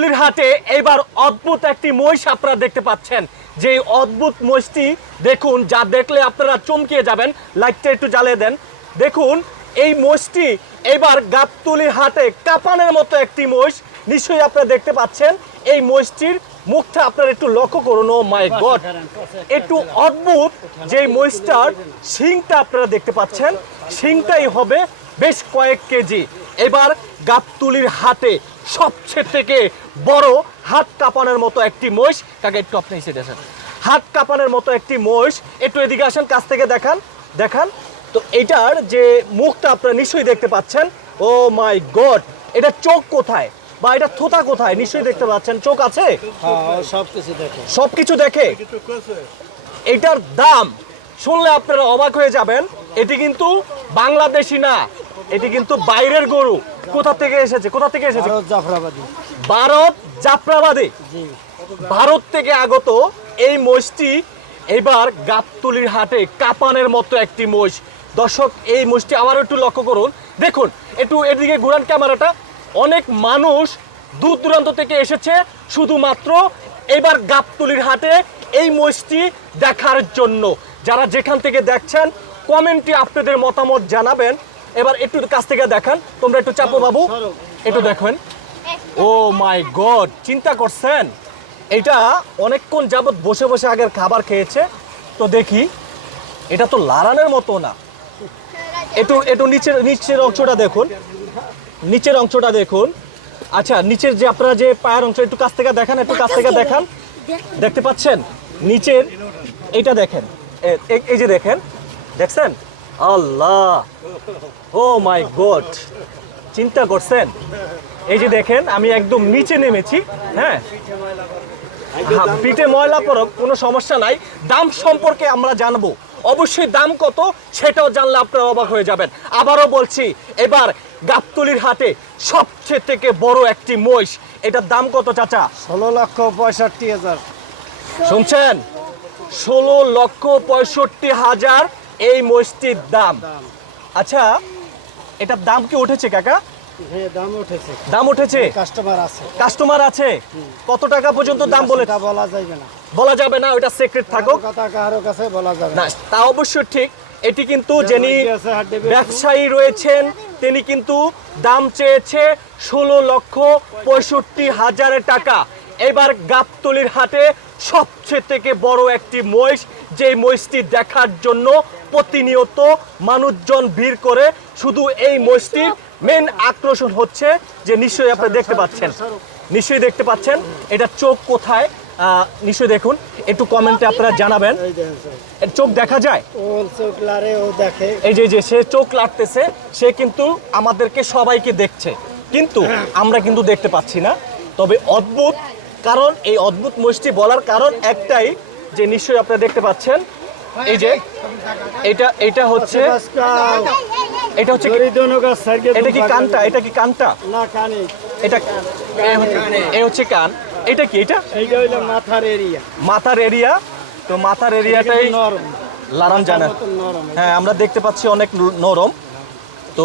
গাবতুলির হাটে এবার অদ্ভুত একটি মহিষ আপনারা দেখতে পাচ্ছেন। যে অদ্ভুত মহিষটি, দেখুন, যা দেখলে আপনারা চমকিয়ে যাবেন। লাইটটা একটু জ্বালিয়ে দেন। দেখুন, এই মহিষটি এবার গাবতুলির হাটে কাপানের মতো একটি মহিষ। নিশ্চয়ই আপনারা দেখতে পাচ্ছেন, এই মহিষটির মুখটা আপনারা একটু লক্ষ্য করুন। ও মাই গড একটু অদ্ভুত যে মহিষটার শিংটা আপনারা দেখতে পাচ্ছেন। শিংটাই হবে বেশ কয়েক কেজি। এবার গাবতুলির হাটে সবচেয়ে থেকে বড় হাত কাঁপানোর মতো একটি মহিষ। তাকে একটু আপনি এসে দেখেন। হাত কাঁপানোর মতো একটি মহিষ। একটু এদিকে আসেন কাছ থেকে দেখান দেখান। তো এটার যে মুখটা আপনারা নিশ্চয়ই দেখতে পাচ্ছেন। ও মাই গড এটা চোখ কোথায়? বা এটা থোতা কোথায়? নিশ্চয়ই দেখতে পাচ্ছেন। চোখ আছে? হ্যাঁ সব কিছু সবকিছু দেখে? এটার দাম শুনলে আপনারা অবাক হয়ে যাবেন। এটি কিন্তু বাংলাদেশি না এটি কিন্তু বাইরের গরু। কোথা থেকে এসেছে? কোথা থেকে এসেছে? ভারত জাফরাবাদী। ভারত জাফরাবাদী? ভারত থেকে আগত এই মহিষটি এবার গাবতলির হাটে কাপানের মতো একটি মহিষ। দর্শক এই মহিষটি আবার একটু লক্ষ্য করুন। দেখুন একটু এদিকে ঘুরান ক্যামেরাটা। অনেক মানুষ দূর দূরান্ত থেকে এসেছে। শুধুমাত্র এবার গাবতলির হাটে এই মহিষটি দেখার জন্য। যারা যেখান থেকে দেখছেন কমেন্টে আপনাদের মতামত জানাবেন। এবার একটু কাছ থেকে দেখান। তোমরা একটু চাপো বাবু। একটু দেখেন ও মাই গড চিন্তা করছেন? এটা অনেকক্ষণ যাবত বসে বসে আগের খাবার খেয়েছে। তো দেখি এটা তো লারানের মতো না। একটু একটু নিচের নিচের অংশটা দেখুন। নিচের অংশটা দেখুন। আচ্ছা নিচের যে আপনারা যে পায়ের অংশ একটু কাছ থেকে দেখান একটু কাছ থেকে দেখান। দেখতে পাচ্ছেন? নিচের এইটা দেখেন। এই যে দেখেন দেখছেন? আল্লাহ। ও মাই গড চিন্তা করছেন? এই যে দেখেন আমি একদম নিচে নেমেছি হ্যাঁ? হ্যাঁ, পিঠে ময়লা পড়ক কোনো সমস্যা নাই। দাম সম্পর্কে আমরা জানব। অবশ্যই দাম কত সেটাও জানলে আপনারা অবাক হয়ে যাবেন। আবারও বলছি এবার গাবতলির হাটে সবচেয়ে থেকে বড় একটি মহিষ এটার দাম কত চাচা? ষোলো লক্ষ পঁয়ষট্টি হাজার। শুনছেন? ষোলো লক্ষ পঁয়ষট্টি হাজার এই মহিষটির দাম। আচ্ছা এটার দাম কি উঠেছে কাকা? হ্যাঁ দাম উঠেছে। দাম উঠেছে? কাস্টমার আছে। কাস্টমার আছে? কত টাকা পর্যন্ত দাম বলে বলা যাবে না। বলা যাবে না ওটা সিক্রেট থাকুক। কথা কারও কাছে বলা যাবে না তা অবশ্য ঠিক। এটি কিন্তু যিনি। ব্যবসায়ী রয়েছেন তিনি কিন্তু দাম চেয়েছে ষোলো লক্ষ পঁয়ষট্টি হাজার টাকা। এবার গাবতলির হাটে সবচেয়ে থেকে বড় একটি মহিষ যে মহিষটি দেখার জন্য প্রতিনিয়ত মানুষজন ভিড় করে শুধু এই মহিষটির মেন আকর্ষণ হচ্ছে যে নিশ্চয়ই আপনি দেখতে পাচ্ছেন। নিশ্চয়ই দেখতে পাচ্ছেন এটা চোখ কোথায়? নিশ্চয়ই দেখুন একটু কমেন্টে আপনারা জানাবেন। চোখ দেখা যায়? এই যে যে সে চোখ লাগতেছে সে কিন্তু আমাদেরকে সবাইকে দেখছে। কিন্তু আমরা কিন্তু দেখতে পাচ্ছি না। তবে অদ্ভুত কারণ এই অদ্ভুত মহিষটি বলার কারণ একটাই যে নিশ্চয়ই আপনারা দেখতে পাচ্ছেন এই যে এটা এটা হচ্ছে এটা হচ্ছে এটা কি কানটা? এটা কি কানটা? না কানে। এটা এ হচ্ছে- কান। এটা কি এটা? এইটা হইল মাথার এরিয়া মাথার এরিয়া তো মাথার এরিয়াটাই নরম। জানা। হ্যাঁ আমরা দেখতে পাচ্ছি অনেক নরম। তো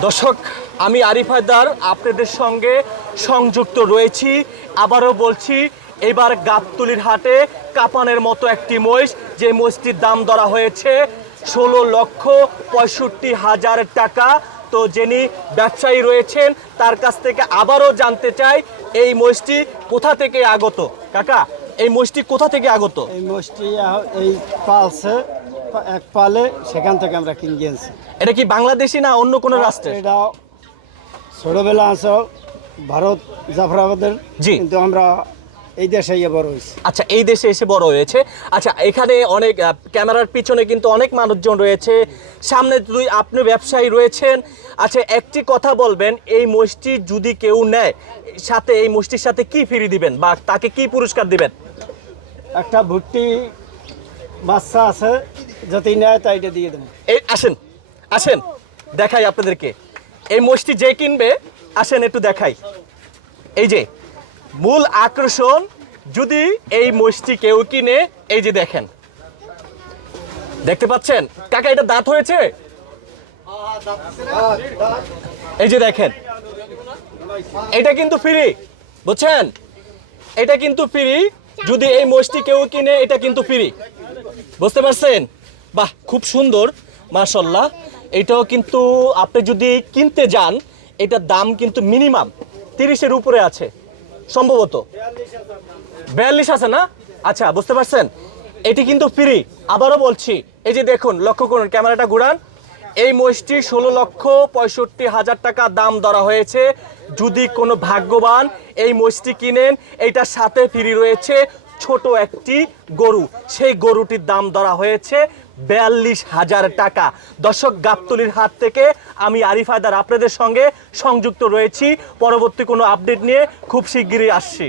দর্শক আমি আরিফ হায়দার আপনাদের সঙ্গে সংযুক্ত রয়েছি। আবারও বলছি এবার গাবতুলির হাটে কাপানের মতো একটি মহিষ যে মহিষটির দাম ধরা হয়েছে ষোলো লক্ষ পঁয়ষট্টি হাজার টাকা। তো যিনি ব্যবসায়ী রয়েছেন তার কাছ থেকে আবারও জানতে চাই এই মহিষটি কোথা থেকে আগত? কাকা এই মহিষটি কোথা থেকে আগত? এই আহ- এই পালছে পা- এক পালে সেখান থেকে আমরা কিনে গেছি এটা কি বাংলাদেশি না অন্য কোনো রাষ্ট্রে এটা ছোটবেলা আছে ভারত জাফরাবাদের। জি। কিন্তু আমরা এই দেশে ইয়ে বড় হয়েছি। আচ্ছা এই দেশে এসে বড় হয়েছে। আচ্ছা এখানে অনেক ক্যামেরার পিছনে কিন্তু অনেক মানুষজন রয়েছে। সামনে দুই আপনি ব্যবসায়ী রয়েছেন। আচ্ছা একটি কথা বলবেন এই মহিষটি যদি কেউ নেয় সাথে এই মহিষটির সাথে কি ফিরি দিবেন বা তাকে কি পুরস্কার দিবেন? একটা ভুট্টি বাচ্চা আছে যদি নেয় তাইটা দিয়ে দেবো। এই আসেন আসেন দেখাই আপনাদেরকে। এই মহিষটি যে কিনবে আসেন একটু দেখাই। এই যে মূল আকর্ষণ যদি এই মহিষটি কেউ কিনে, এই যে দেখেন। দেখতে পাচ্ছেন? কাকা, এটা দাঁত হয়েছে? এই যে দেখেন। এটা কিন্তু ফ্রি, বুঝছেন? এটা কিন্তু ফ্রি, যদি এই মোষটি কেউ কিনে, এটা কিন্তু ফ্রি। বুঝতে পারছেন? বাহ, খুব সুন্দর মাশাল্লাহ এটাও কিন্তু আপনি যদি কিনতে যান, এটার দাম কিন্তু মিনিমাম তিরিশের উপরে আছে। সম্ভবত। বিয়াল্লিশ আছে না? আচ্ছা বুঝতে পারছেন? এটি কিন্তু ফ্রি আবারও বলছি, এই যে দেখুন, লক্ষ্য করুন, ক্যামেরাটা ঘুরান। এই মহিষটি ষোলো লক্ষ পঁয়ষট্টি হাজার টাকা দাম ধরা হয়েছে। যদি কোনো ভাগ্যবান এই মহিষটি কিনেন, এইটার সাথে ফ্রি রয়েছে। ছোট একটি গরু। সেই গরুটির দাম ধরা হয়েছে বিয়াল্লিশ হাজার টাকা। দর্শক, গাবতলির হাত থেকে আমি আরিফ হায়দার আপনাদের সঙ্গে সংযুক্ত রয়েছি। পরবর্তী কোনো আপডেট নিয়ে খুব শিগগিরই আসছি।